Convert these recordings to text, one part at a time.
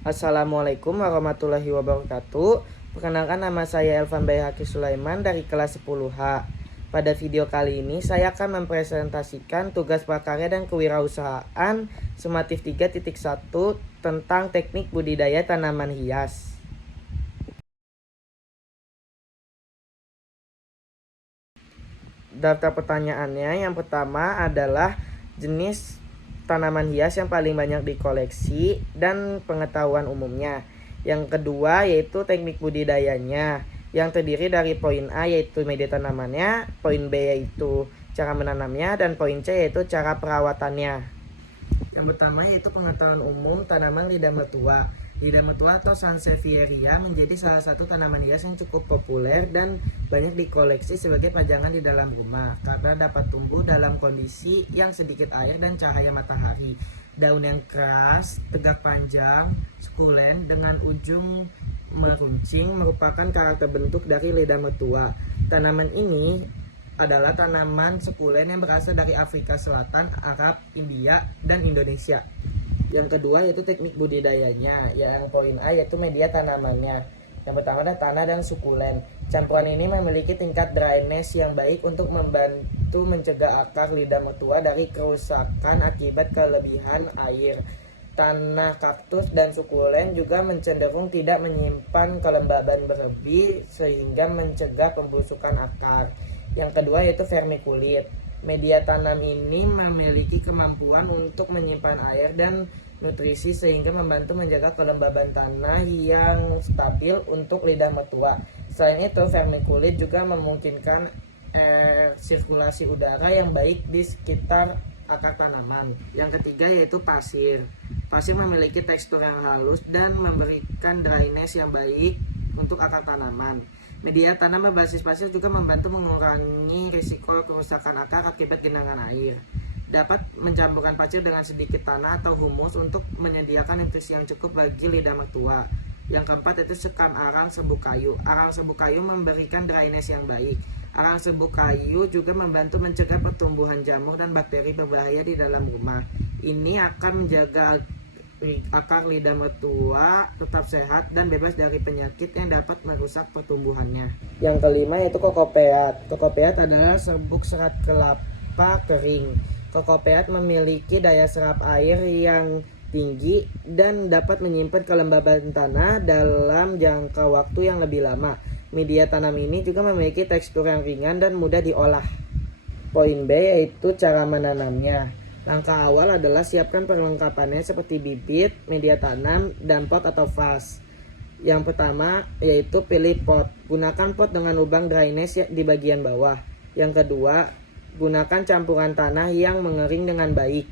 Assalamualaikum warahmatullahi wabarakatuh. Perkenalkan, nama saya Elvan Bayhaki Sulaiman dari kelas 10H. Pada video kali ini saya akan mempresentasikan tugas prakarya dan kewirausahaan Sumatif 3.1 tentang teknik budidaya tanaman hias. Daftar pertanyaannya, yang pertama adalah jenis tanaman hias yang paling banyak dikoleksi dan pengetahuan umumnya. Yang kedua yaitu teknik budidayanya, yang terdiri dari poin A yaitu media tanamannya, poin B yaitu cara menanamnya, dan poin C yaitu cara perawatannya. Yang pertama yaitu pengetahuan umum tanaman lidah mertua. Lidah mertua atau Sansevieria menjadi salah satu tanaman hias yang cukup populer dan banyak dikoleksi sebagai pajangan di dalam rumah karena dapat tumbuh dalam kondisi yang sedikit air dan cahaya matahari. Daun yang keras, tegak panjang, sukulen dengan ujung meruncing merupakan karakter bentuk dari lidah mertua. Tanaman ini adalah tanaman sukulen yang berasal dari Afrika Selatan, Arab, India, dan Indonesia. Yang kedua yaitu teknik budidayanya. Yang poin A yaitu media tanamannya. Yang pertama adalah tanah dan sukulen. Campuran ini memiliki tingkat dryness yang baik untuk membantu mencegah akar lidah mertua dari kerusakan akibat kelebihan air. Tanah kaktus dan sukulen juga cenderung tidak menyimpan kelembaban berlebih sehingga mencegah pembusukan akar. Yang kedua yaitu vermikulit. Media tanam ini memiliki kemampuan untuk menyimpan air dan nutrisi sehingga membantu menjaga kelembaban tanah yang stabil untuk lidah mertua. Selain itu, vermikulit juga memungkinkan sirkulasi udara yang baik di sekitar akar tanaman. Yang ketiga yaitu pasir. Pasir memiliki tekstur yang halus dan memberikan dryness yang baik untuk akar tanaman. Media tanam berbasis pasir juga membantu mengurangi risiko kerusakan akar akibat genangan air. Dapat mencampurkan pasir dengan sedikit tanah atau humus untuk menyediakan nutrisi yang cukup bagi lidah mertua. Yang keempat itu sekam arang serbuk kayu. Arang serbuk kayu memberikan dryness yang baik. Arang serbuk kayu juga membantu mencegah pertumbuhan jamur dan bakteri berbahaya di dalam rumah. Ini akan menjaga akar lidah mertua tetap sehat dan bebas dari penyakit yang dapat merusak pertumbuhannya. Yang kelima yaitu kokopeat. Kokopeat adalah serbuk serat kelapa kering. Kokopeat memiliki daya serap air yang tinggi dan dapat menyimpan kelembaban tanah dalam jangka waktu yang lebih lama. Media tanam ini juga memiliki tekstur yang ringan dan mudah diolah. Poin B yaitu cara menanamnya. Langkah awal adalah siapkan perlengkapannya seperti bibit, media tanam, dan pot atau vas. Yang pertama yaitu pilih pot. Gunakan pot dengan lubang dryness di bagian bawah. Yang kedua, gunakan campuran tanah yang mengering dengan baik.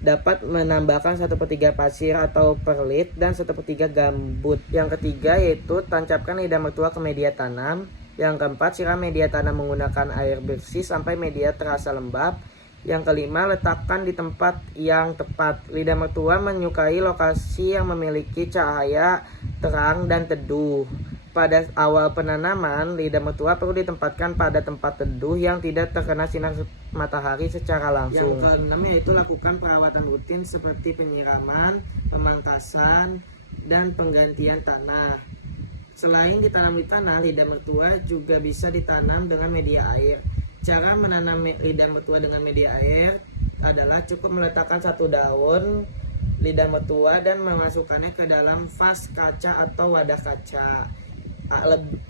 Dapat menambahkan 1/3 pasir atau perlit dan 1/3 gambut. Yang ketiga yaitu tancapkan lidah mertua ke media tanam. Yang keempat, siram media tanam menggunakan air bersih sampai media terasa lembab. Yang kelima, letakkan di tempat yang tepat. Lidah mertua menyukai lokasi yang memiliki cahaya terang dan teduh. Pada awal penanaman, lidah mertua perlu ditempatkan pada tempat teduh yang tidak terkena sinar matahari secara langsung. Yang keenam yaitu lakukan perawatan rutin seperti penyiraman, pemangkasan, dan penggantian tanah. Selain ditanam di tanah, lidah mertua juga bisa ditanam dengan media air. Cara menanam lidah mertua dengan media air adalah cukup meletakkan satu daun lidah mertua dan memasukkannya ke dalam vas kaca atau wadah kaca.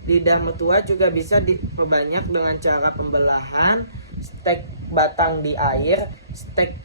Lidah mertua juga bisa diperbanyak dengan cara pembelahan, stek batang di air, stek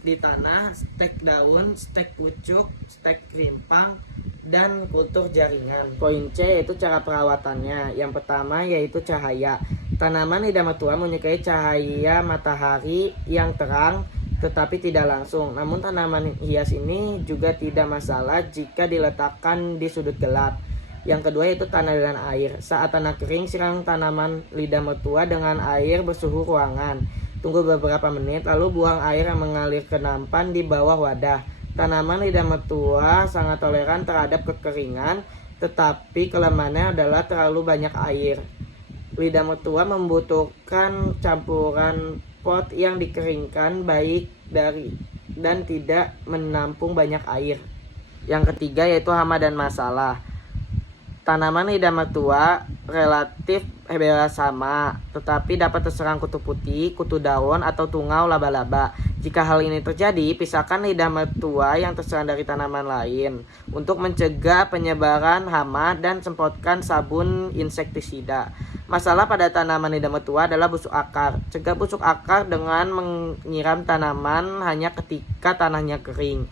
di tanah, stek daun, stek pucuk, stek rimpang, dan kultur jaringan. Poin C yaitu cara perawatannya. Yang pertama yaitu cahaya. Tanaman lidah mertua menyukai cahaya matahari yang terang tetapi tidak langsung. Namun tanaman hias ini juga tidak masalah jika diletakkan di sudut gelap. Yang kedua yaitu tanah dan air. Saat tanah kering, siram tanaman lidah mertua dengan air bersuhu ruangan. Tunggu beberapa menit lalu buang air yang mengalir ke nampan di bawah wadah. Tanaman lidah mertua sangat toleran terhadap kekeringan, tetapi kelemahannya adalah terlalu banyak air. Lidah mertua membutuhkan campuran pot yang dikeringkan baik dan tidak menampung banyak air. Yang ketiga yaitu hama dan masalah. Tanaman lidah mertua relatif bebas hama, tetapi dapat terserang kutu putih, kutu daun, atau tungau laba-laba. Jika hal ini terjadi, pisahkan lidah mertua yang terserang dari tanaman lain. Untuk mencegah penyebaran hama dan semprotkan sabun insektisida. Masalah pada tanaman lidah mertua adalah busuk akar. Cegah busuk akar dengan menyiram tanaman hanya ketika tanahnya kering.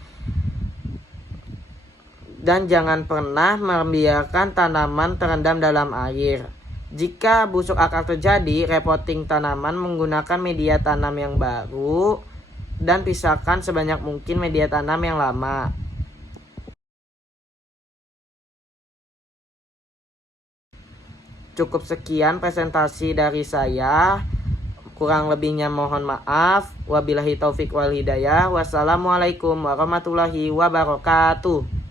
Dan jangan pernah membiarkan tanaman terendam dalam air. Jika busuk akar terjadi, repotting tanaman menggunakan media tanam yang baru dan pisahkan sebanyak mungkin media tanam yang lama. Cukup sekian presentasi dari saya. Kurang lebihnya mohon maaf. Wabillahi taufik wal hidayah. Wassalamualaikum warahmatullahi wabarakatuh.